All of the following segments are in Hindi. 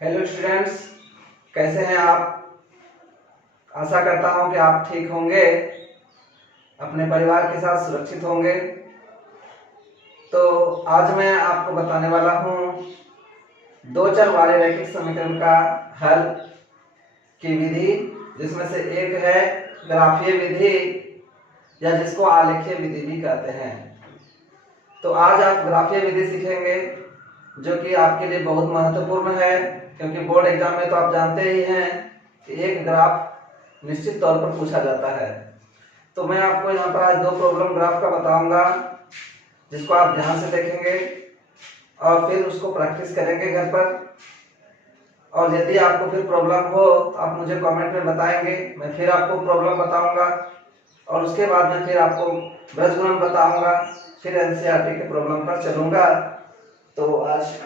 हेलो स्टूडेंट्स, कैसे हैं आप। आशा करता हूं कि आप ठीक होंगे, अपने परिवार के साथ सुरक्षित होंगे। तो आज मैं आपको बताने वाला हूं दो चर वाले रैखिक समीकरण का हल की विधि, जिसमें से एक है ग्राफीय विधि या जिसको आलेखीय विधि भी कहते हैं। तो आज आप ग्राफीय विधि सीखेंगे, जो कि आपके लिए बहुत महत्वपूर्ण है, क्योंकि बोर्ड एग्जाम में तो आप जानते ही हैं कि एक ग्राफ निश्चित तौर पर पूछा जाता है। तो मैं आपको यहाँ पर आज दो प्रॉब्लम ग्राफ का बताऊंगा, जिसको आप ध्यान से देखेंगे और फिर उसको प्रैक्टिस करेंगे घर पर। और यदि आपको फिर प्रॉब्लम हो तो आप मुझे कमेंट में बताएंगे, मैं फिर आपको प्रॉब्लम बताऊंगा और उसके बाद में फिर आपको ब्रजगुणन बताऊंगा, फिर एनसीईआरटी के प्रॉब्लम पर चलूंगा। तो आज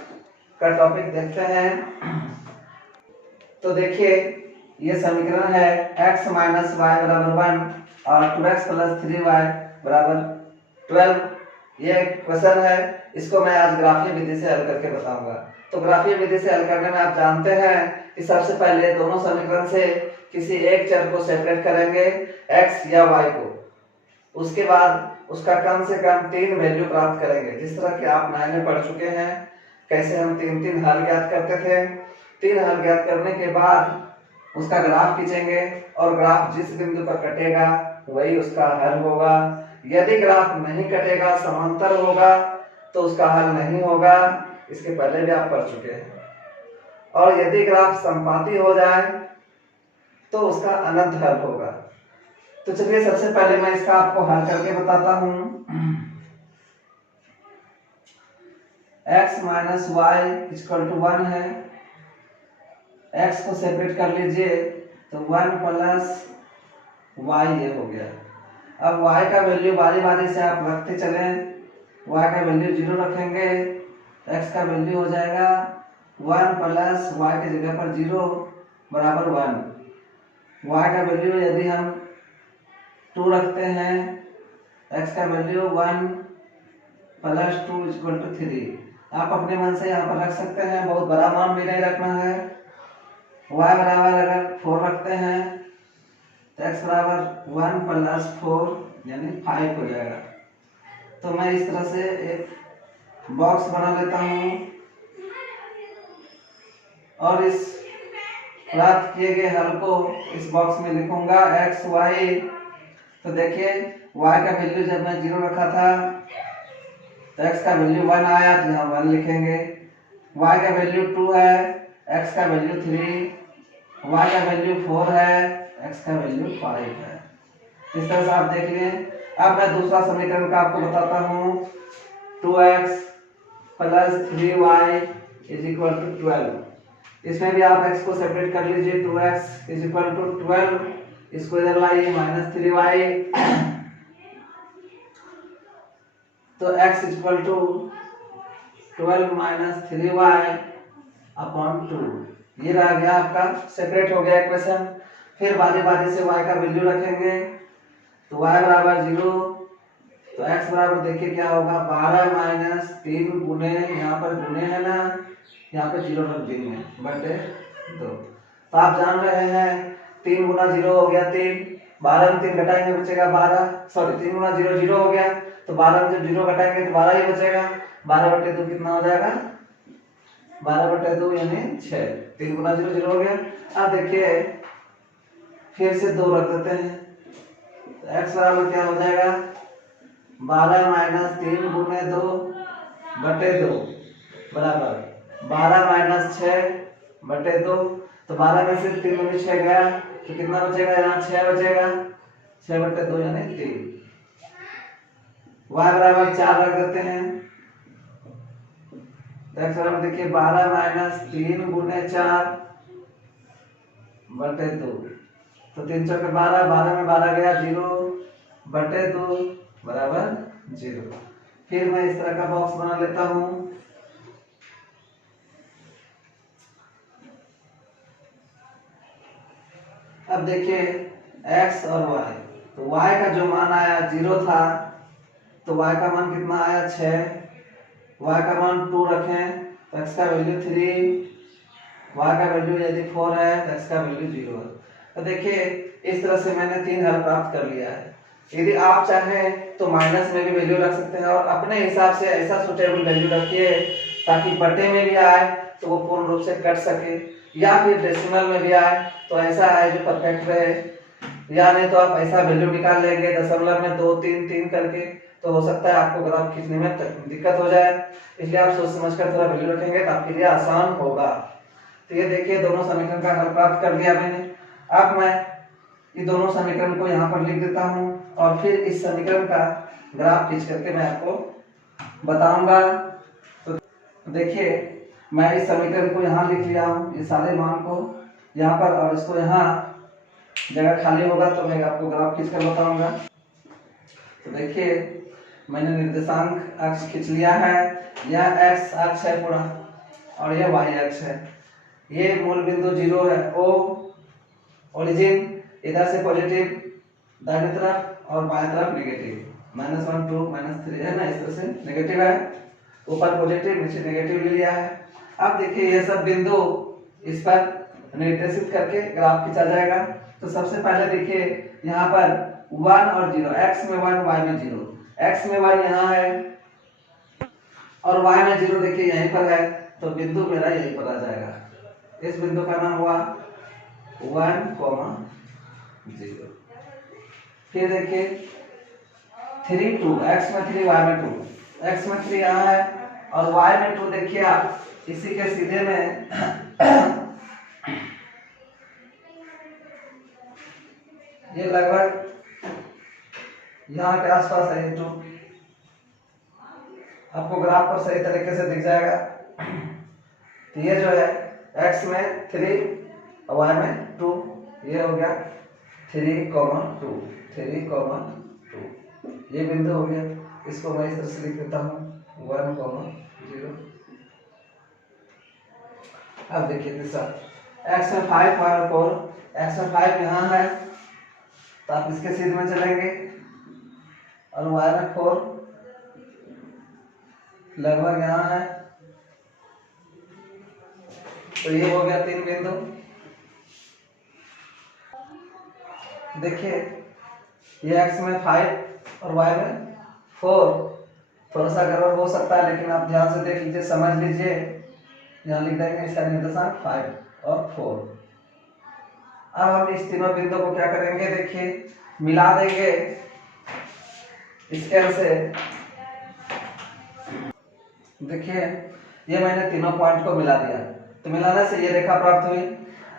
का टॉपिक देखते हैं। तो देखिए, ये समीकरण है x माइनस वाई बराबर 1 और 2x प्लस 3y बराबर 12। ये क्वेश्चन है, इसको मैं आज ग्राफीय विधि से हल करके बताऊंगा। तो ग्राफीय विधि से हल करने में आप जानते हैं कि सबसे पहले दोनों समीकरण से किसी एक चर को सेपरेट करेंगे, x या y को। उसके बाद उसका कम से कम 3 वैल्यू प्राप्त करेंगे, जिस तरह के आप 9 में पढ़ चुके हैं कैसे हम 3 हल ज्ञात करते थे। 3 हल ज्ञात करने के बाद उसका ग्राफ खींचेंगे और ग्राफ जिस बिंदु पर कटेगा वही उसका हल होगा। यदि ग्राफ नहीं कटेगा, समांतर होगा, तो उसका हल नहीं होगा। इसके पहले भी आप पढ़ चुके हैं। और यदि ग्राफ संपाती हो जाए तो उसका अनंत हल होगा। तो चलिए, सबसे पहले मैं इसका आपको हल करके बताता हूं। x minus Y equal to 1 है। x को सेपरेट कर लीजिए तो 1 प्लस y ये हो गया। अब y का वैल्यू बारी बारी से आप रखते चले। y का वैल्यू 0 रखेंगे, x का वैल्यू हो जाएगा 1 प्लस y की जगह पर 0 बराबर 1। y का वैल्यू यदि हम 2 रखते हैं, x का वैल्यू 1 प्लस 2 इक्वल टू 3। आप अपने मन से यहाँ पर रख सकते हैं, बहुत बड़ा मान भी नहीं रखना है। y बराबर अगर 4 रखते हैं तो x बराबर 1 प्लस 4 यानी 5 हो जाएगा। तो मैं इस तरह से एक बॉक्स बना लेता हूँ और इस प्राप्त किए गए हल को इस बॉक्स में लिखूंगा x y। तो देखिए, y का वैल्यू जब मैं 0 रखा था तो x का वैल्यू 1 आया, तो यहाँ 1 लिखेंगे। y का वैल्यू 2 है, x का वैल्यू 3, y का वैल्यू 4 है, x का वैल्यू 5 है। इस तरह से आप देख लें। अब मैं दूसरा समीकरण का आपको बताता हूँ। 2x plus 3y is equal to 12। इसमें भी आप x को सेपरेट कर लीजिए। 2x इज इक्वल टू 12, इसको इधर लाइए, माइनस 3y। तो x is equal to 12 minus 3y upon 2। ये रह गया आपका, सेपरेट हो गया इक्वेशन। फिर बारी बारी से y का वैल्यू रखेंगे। तो y बराबर 0, तो x बराबर देखिए क्या होगा, 12 माइनस 3 गुने, यहाँ पर गुने है ना, यहाँ पे 0 रख देंगे, बटे 2। तो आप जान रहे हैं 3 गुना 0 हो गया 3, 12 में 3 घटाएंगे बचेगा 12, सॉरी 3 गुना 0 0 हो गया, तो 12 में जब 0 घटाएंगे तो 12 ही बचेगा। 12 बटे 2 कितना हो जाएगा, 12 बटे 2 यानी 6। 3 गुना 0 0 हो गया। अब देखिए फिर से 2 रख देते हैं, तो x बराबर क्या हो जाएगा, 12 माइनस 3 गुने 2 बटे 2 बराबर 12 माइनस 6 बटे 2। तो 12 में से 3 में 6 गया तो कितना बचेगा, यहाँ 6 बचेगा, 6 बटे 2 यानी 3। y बराबर 4 रख देते हैं। x बराबर देखिए 12 माइनस 3 गुने 4 बटे 2, तो 3 चौके 12, 12 में 12 गया 0 बटे 2 बराबर 0। फिर मैं इस तरह का बॉक्स बना लेता हूं। अब देखिए x और y, तो y का जो मान आया 0 था, तो y का मान कितना आया 6, y का मान 2 रखें तो x का वैल्यू 3, y का वैल्यू यदि 4 है तो x का वैल्यू 0 है। तो देखिए इस तरह से मैंने 3 हल प्राप्त कर लिया है। यदि आप चाहें तो माइनस में भी वैल्यू रख सकते हैं और अपने हिसाब से ऐसा सुटेबल वैल्यू रखिए ताकि बटे में भी आए तो वो पूर्ण रूप से कट सके, या फिर डेसिमल में भी आए तो ऐसा आए जो परफेक्ट रहे, या नहीं तो आप ऐसा वैल्यू निकाल लेंगे दशमलव में 2 3 3 करके, तो हो सकता है आपको ग्राफ खींचने में दिक्कत हो जाए। इसलिए आप सोच समझ कर थोड़ा वैल्यू रखेंगे तो आपके लिए आसान होगा। तो ये देखिए दोनों समीकरण का हल प्राप्त कर लिया मैंने। अब मैं ये दोनों समीकरण को यहाँ पर लिख देता हूँ और फिर इस समीकरण का ग्राफ खींच करके मैं आपको बताऊंगा। तो देखिए मैं इस समीकरण को यहाँ लिख लिया हूँ, ये सारे मान को यहाँ पर, और इसको यहाँ जगह खाली होगा तो मैं आपको ग्राफ खींच कर बताऊंगा। तो देखिए मैंने निर्देशांक अक्ष खींच लिया है, यह x अक्ष है पूरा और यह y अक्ष है। ये मूल बिंदु 0 है, O ओरिजिन, इधर से पॉजिटिव दाहिनी तरफ और बाएं तरफ नेगेटिव, -1 2 -3 है ना, इस तरह से नेगेटिव है, ऊपर पॉजिटिव नीचे नेगेटिव ले लिया है। अब देखिए ये सब बिंदु इस पर निर्देशित करके ग्राफ खींचा जाएगा। तो सबसे पहले देखिए यहाँ पर 1 और 0, x में 1 y में 0, x में 1 यहाँ है और y में 0 देखिए यहीं पर है, तो बिंदु मेरा यहीं पर आ जाएगा। इस बिंदु का नाम हुआ 1, 0। फिर देखिए 3 2, x में 3 y में 2, x में 3 यहाँ है और y में 2 देखिए आप इसी के सीधे में ये लगभग यहाँ के आसपास है, ये 2 आपको ग्राफ पर सही तरीके से दिख जाएगा। तो ये जो है x में 3 और y में 2, ये हो गया 3, 2, 3, 2, ये बिंदु हो गया। इसको मैं इस तरह से लिख देता हूँ 1, 0। अब देखिए तीसरा x में 5 और 4, x में 5 यहाँ है तो आप इसके सीध में चलेंगे और y में 4 लगभग यहाँ है, तो ये हो गया 3 बिंदु। देखिए ये x में 5 और y में 4, थोड़ा सा गड़बड़ हो सकता है लेकिन आप ध्यान से देख लीजिए, समझ लीजिए। यहाँ लिख देंगे इसका निर्देशांक 5 और 4। अब हम इस तीनों बिंदु को क्या करेंगे, देखिए मिला देंगे स्केल से। देखिए ये मैंने तीनों पॉइंट को मिला दिया, तो मिलाने से ये रेखा प्राप्त हुई।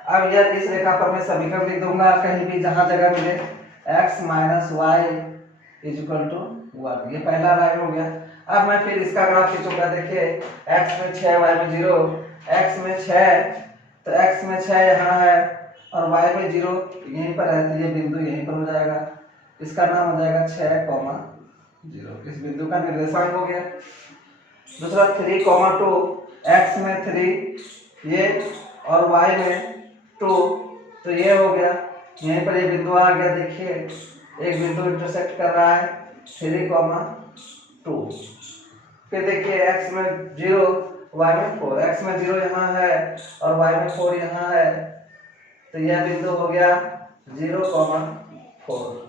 अब यह इस रेखा पर मैं समीकरण लिख दूंगा कहीं भी जहां जगह मिले, x minus Y is equal to 1, ये पहला लाइन हो गया। अब मैं फिर इसका ग्राफ खींचूंगा। देखिए x में 6 y में 0, x में 6 तो x में 6 यहाँ है और y में 0 यहीं पर है, तो ये बिंदु यहीं पर हो जाएगा, इसका नाम हो जाएगा 6, 0। इस बिंदु का निर्देशांक हो गया। दूसरा 3, 2, x में 3 ये और y में 2, तो ये हो गया, यहीं पर ये बिंदु आ गया। देखिए एक बिंदु इंटरसेक्ट कर रहा है 3, 2। फिर देखिए x में 0 y में 4, x में 0 यहाँ है और y में 4 यहाँ है, तो यह बिंदु हो गया 0, 4।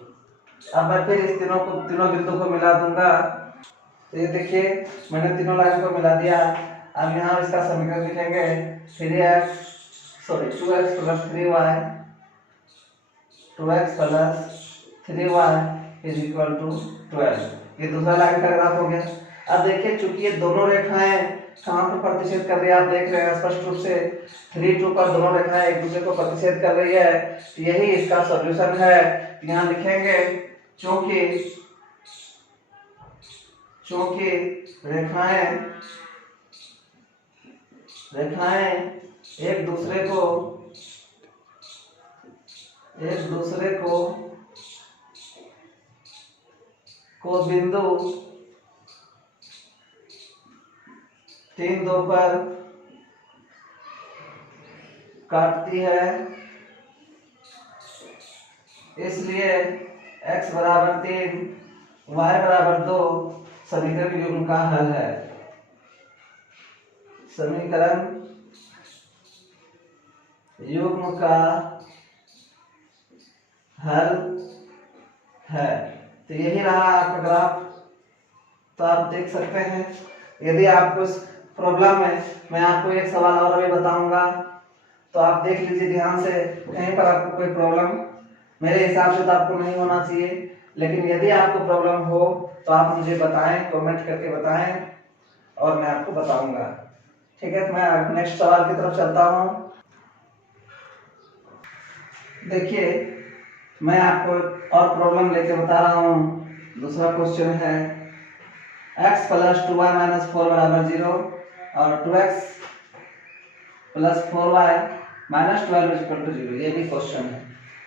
अब मैं फिर इस तीनों बिंदु को मिला दूंगा। तो ये देखिए मैंने तीनों लाइन को मिला दिया। अब यहाँ इसका समीकरण लिखेंगे 2x plus 3y, 2x plus 3y is equal to 12। ये दूसरा लाइन का ग्राफ हो गया। अब देखिए चूंकि ये दोनों रेखाएं कहाँ पर प्रतिच्छेद कर रही है, आप देख रहे हैं स्पष्ट रूप से 3, 2 पर दोनों रेखाएं एक दूसरे को प्रतिच्छेद कर रही है, यही इसका सॉल्यूशन है। यहाँ लिखेंगे चूंकि रेखाएं एक दूसरे को बिंदु 3, 2 पर काटती है, इसलिए x बराबर 3 y बराबर 2 समीकरण युग्म का हल है। समीकरण युग्म का हल है। तो यही रहा आपका ग्राफ। तो आप देख सकते हैं। यदि आपको इस प्रॉब्लम में मैं आपको एक सवाल और भी बताऊंगा, तो आप देख लीजिए ध्यान से। कहीं पर आपको कोई प्रॉब्लम मेरे हिसाब से तो आपको नहीं होना चाहिए, लेकिन यदि आपको प्रॉब्लम हो तो आप मुझे बताएं, कमेंट करके बताएं और मैं आपको बताऊंगा। ठीक है, तो मैं नेक्स्ट सवाल की तरफ चलता हूं। देखिए, मैं आपको और प्रॉब्लम लेके बता रहा हूं। दूसरा क्वेश्चन है x प्लस 2y माइनस 4 बराबर 0 और 2x plus 4y minus 12 equal to 0। ये भी क्वेश्चन है।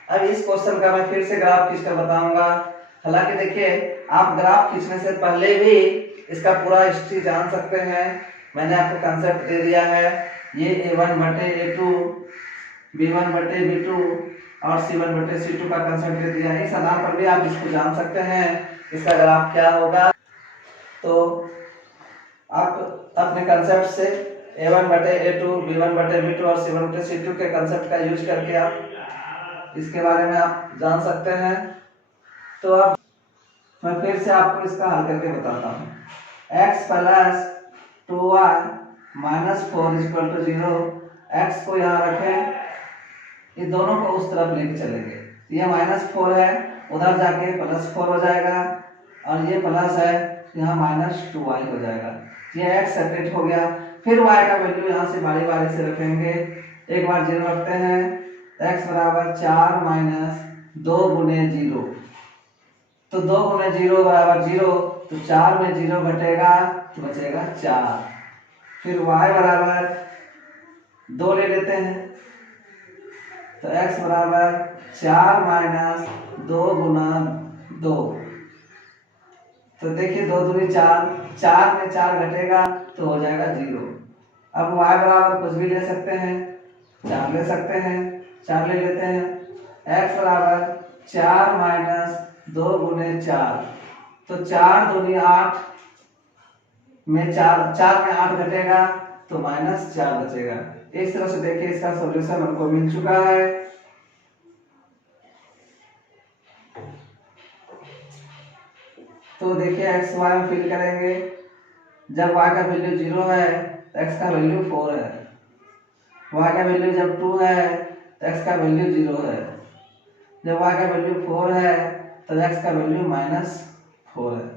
अब इस क्वेश्चन का मैं फिर से ग्राफ खींचकर बताऊंगा। हालांकि देखिए, आप ग्राफ खींचने से पहले भी इसका पूरा हिस्ट्री जान सकते हैं। मैंने आपको कंसेप्ट दे दिया है। ये a1 बटे a2, b1 बटे b2 और c1 बटे c2 का कंसेप्ट दे दिया है। इस आधार पर भी आप इसको जान सकते हैं इसका ग्राफ क्या होगा। तो आप अपने कंसेप्ट से a1 बटे a2, b1 बटे b2 और c1 बटे c2 के कंसेप्ट का यूज करके आप इसके बारे में आप जान सकते हैं। तो अब मैं फिर से आपको इसका हल करके बताता हूँ। x plus 2y minus 4 equal to 0। x को यहाँ रखें, ये दोनों को उस तरफ लेके चलेंगे। ये माइनस 4 है, उधर जाके प्लस 4 हो जाएगा और ये प्लस है, यहाँ माइनस 2y हो जाएगा। ये x सेपरेट हो गया। फिर y का वैल्यू यहाँ से बारी बारी से रखेंगे। एक बार 0 रखते हैं तो x बराबर 4 माइनस 2 गुने 0। तो 2 गुने 0 बराबर 0, तो 4 में 0 घटेगा तो बचेगा 4। फिर y बराबर 2 ले लेते हैं, तो x बराबर 4 माइनस 2 गुना 2। तो देखिए 2 दूनी 4, 4 में 4 घटेगा तो हो जाएगा 0। अब y बराबर कुछ भी ले सकते हैं, 4 ले सकते हैं, 4 ले लेते हैं। x बराबर 4 माइनस 2 गुने 4, तो 4 दूनी 8 में 4 में 8 घटेगा तो माइनस 4 बचेगा। इस तरह से देखिए इसका सॉल्यूशन हमको मिल चुका है। तो देखिए एक्स वाई में फिल करेंगे। जब y का वैल्यू 0 है तो x का वैल्यू 4 है। y का वैल्यू जब 2 है तो x का वैल्यू 0 है। जब y का वैल्यू 4 है तो x का वैल्यू -4 है।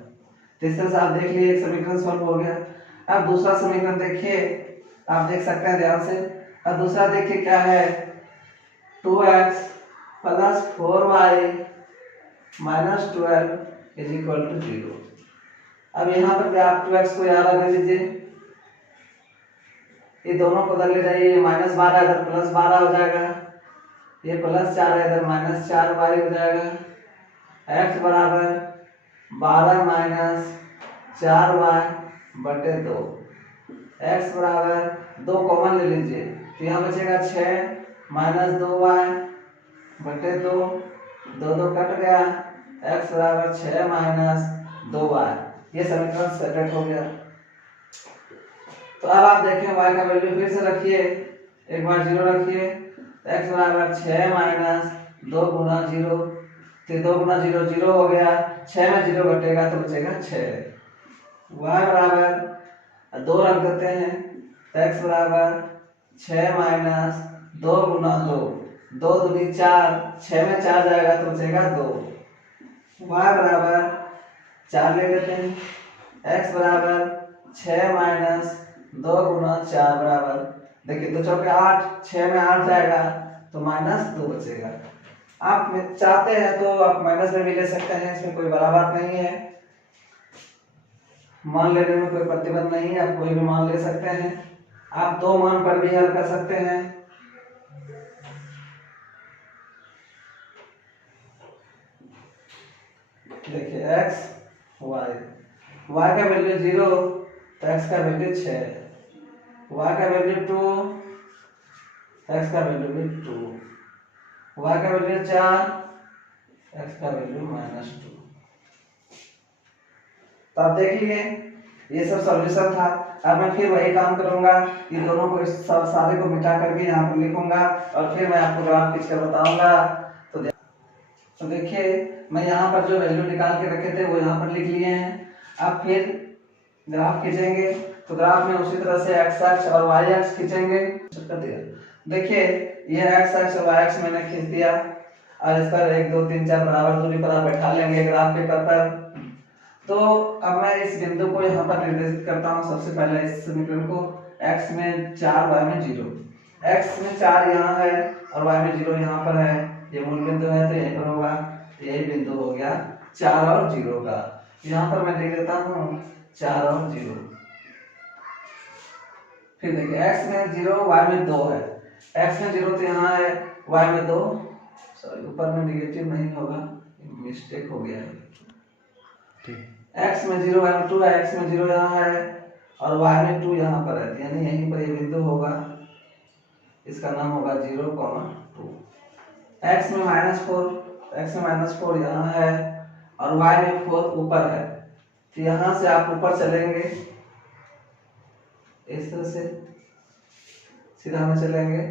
तो इस तरह से आप देख लिए एक समीकरण सॉल्व हो गया। अब दूसरा समीकरण देखिए, आप देख सकते हैं ध्यान से। अब दूसरा देखिए क्या है, 2x plus 4y minus 12 is equal to 0। अब यहाँ पर भी आप 2x को यहाँ रख लीजिए, ये दोनों को बदल ले जाइए। माइनस 12 इधर प्लस 12 हो जाएगा, ये प्लस 4 है इधर माइनस 4y हो जाएगा। x बराबर 12 माइनस 4y बटे 2। x बराबर 2 कॉमन ले लीजिए, तो यहाँ बचेगा 6 माइनस 2y बटे 2, 2 कट गया। x बराबर 6 माइनस 2y। ये समीकरण सेपरेट हो गया। तो अब आप देखें y का वैल्यू फिर से रखिए, एक बार 0 रखिए, x बराबर 6 माइनस 2 गुना 0, तो 2 गुना 0 0 हो गया। 6 में 0 घटेगा तो बचेगा 6। y बराबर 2 रख देते हैं, तो x बराबर 6 माइनस 2 गुना 2, 2 दूनी 4, 6 में 4 जाएगा तो बचेगा 2। y बराबर 4 ले लेते हैं, x बराबर 6 माइनस 2 गुना 4 बराबर, देखिए 2 चौके 8, 6 में 8 जाएगा तो -2 बचेगा। आप चाहते हैं तो आप माइनस में भी ले सकते हैं, इसमें कोई बड़ा बात नहीं है। मान लेने में कोई प्रतिबंध नहीं है, आप कोई भी मान ले सकते हैं। आप 2 मान पर भी हल कर सकते हैं। देखिए x y का वैल्यू 0 तो x का वैल्यू 6, y का वैल्यू 2, x का वैल्यू भी 2, y का वैल्यू 4, x का वैल्यू -2। तो आप देख लिए ये सब सॉल्यूशन था। अब मैं फिर वही काम करूंगा, ये दोनों को सब सारे को मिटा करके यहाँ पर लिखूंगा और फिर मैं आपको ग्राफ खींचकर बताऊंगा। तो देखिए मैं यहाँ पर जो वैल्यू निकाल के रखे थे वो यहाँ पर लिख लिए हैं। अब फिर ग्राफ खींचेंगे तो ग्राफ में उसी तरह से एक्स अक्ष और वाई अक्ष खींचेंगे। देखिए ये एक्स अक्ष और वाई अक्ष मैंने खींच दिया और इस पर 1 2 3 4 बराबर दूरी पर आप बैठा लेंगे ग्राफ पेपर पर। तो अब मैं इस बिंदु को यहाँ पर निर्देशित करता हूँ। सबसे पहले इस समीकरण को x में 4 y में 0, x में 4 यहाँ है और y में 0 यहाँ पर है, ये मूल बिंदु है तो यहीं पर होगा। यही बिंदु हो गया 4 और 0 का। यहाँ पर मैं लिख देता हूँ 4 और 0। फिर देखिए x में 0 y में 2 है, x में 0 तो यहाँ है, y में 2, सॉरी ऊपर में निगेटिव नहीं होगा, मिस्टेक हो गया है। ठीक, x में 0 y में 2 है, x में 0 यहाँ है और y में 2 यहाँ पर है, यानी यहीं पर ये बिंदु होगा, इसका नाम होगा 0, 2। x में -4 यहाँ है और y में 4 ऊपर है, तो यहाँ से आप ऊपर चलेंगे इस तरह से सीधा में चलेंगे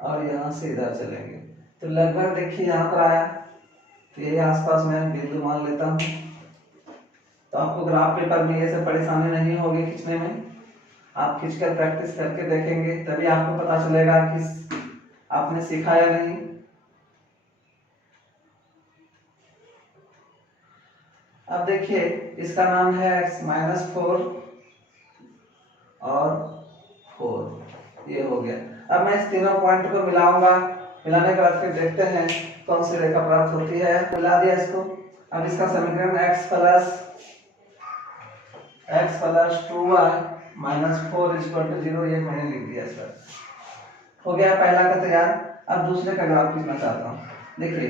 और यहाँ से इधर चलेंगे, तो लगभग देखिए यहाँ पर आया, तो यही आसपास मैं बिंदु मान लेता हूँ। तो आपको ग्राफ पेपर में ये सब परेशानी नहीं होगी खींचने में, आप खींचकर प्रैक्टिस करके देखेंगे तभी आपको पता चलेगा कि आपने सीखा या नहीं। अब देखिए इसका नाम है x -4 और 4, ये हो गया। अब मैं इस तीनों पॉइंट को मिलाऊंगा, मिलाने के बाद फिर देखते हैं कौन सी रेखा प्राप्त होती है। मिला दिया इसको। अब इसका समीकरण x + 2y - 4 = 0, ये मैंने लिख दिया इस पर। हो गया पहला का तैयार। अब दूसरे का ग्राफ खींचना चाहता हूँ। देखिए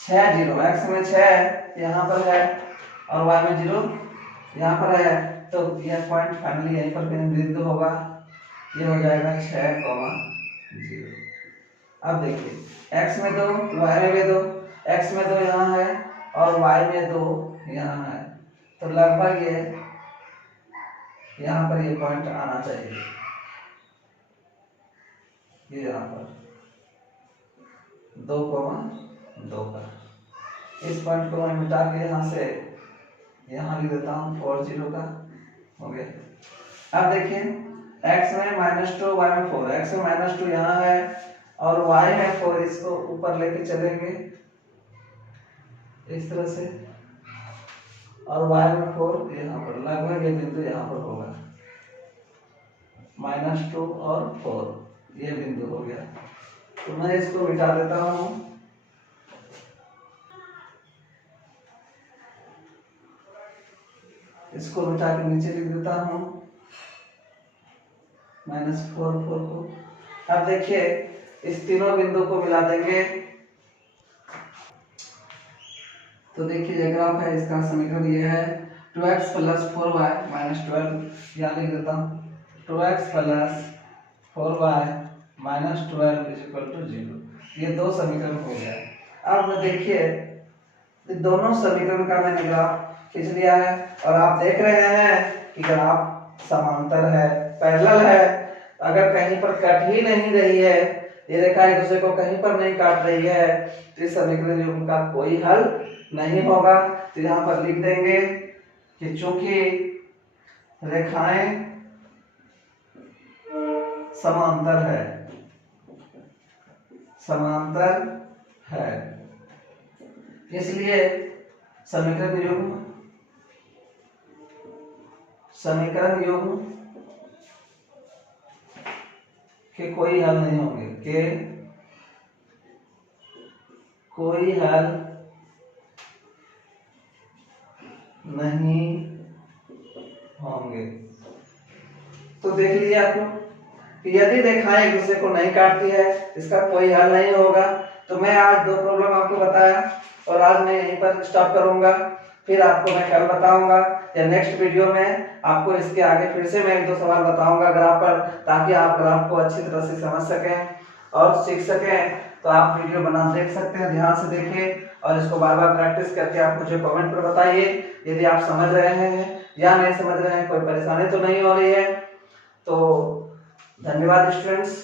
6 0, x में 6 यहाँ पर है और y में 0 यहाँ पर है, तो यह पॉइंट फाइनली यहीं पर बिंदु होगा, ये हो जाएगा 6, 0। अब देखिए x में 2 y में भी 2, x में 2 यहाँ है और y में 2 यहाँ है, तो लगभग ये यहाँ पर ये पॉइंट आना चाहिए, ये यहाँ पर 2, 2 का। इस पॉइंट को मैं मिटा के यहाँ से यहाँ लिख देता हूँ 4 0 का, हो गया। अब देखिए x में -2 y में 4, x में -2 यहाँ है और y में 4, इसको ऊपर लेके चलेंगे इस तरह से और y में 4 यहाँ पर, लगभग ये बिंदु यहाँ पर होगा, -2 और 4, ये बिंदु हो गया। तो मैं इसको मिटा देता हूँ। इसको मिटा के नीचे लिख देता हूँ -4 4 को। अब देखिए इस तीनों बिंदु को मिला देंगे तो देखिए ये ग्राफ है, इसका समीकरण ये है 2x + 4y - 12, यहाँ लिख देता हूँ 2x + 4y - 12 = 0। ये दो समीकरण हो गया। अब देखिए दोनों समीकरण का मैंने ग्राफ खींच लिया है और आप देख रहे हैं कि ग्राफ समांतर है, पैरेलल है। अगर कहीं पर कट ही नहीं रही है, ये रेखा एक दूसरे को कहीं पर नहीं काट रही है, तो इस समीकरण का कोई हल नहीं होगा। तो यहाँ पर लिख देंगे कि चूंकि रेखाएं समांतर है इसलिए समीकरण युग्म के कोई हल नहीं होंगे, तो देख लीजिए आप लोग कि यदि रेखाएं एक दूसरे को नहीं काटती है, इसका कोई हल नहीं होगा। तो मैं आज दो प्रॉब्लम आपको बताया और आज मैं यहीं पर स्टॉप करूंगा, फिर आपको मैं कल बताऊंगा या नेक्स्ट वीडियो में आपको इसके आगे फिर से मैं 1-2 सवाल बताऊंगा ग्राफ पर, ताकि आप ग्राफ को अच्छी तरह से समझ सकें और सीख सकें। तो आप वीडियो बना देख सकते हैं, ध्यान से देखिए और इसको बार बार प्रैक्टिस करके आप मुझे कमेंट पर बताइए यदि आप समझ रहे हैं या नहीं समझ रहे हैं, कोई परेशानी तो नहीं हो रही है। तो धन्यवाद स्टूडेंट्स।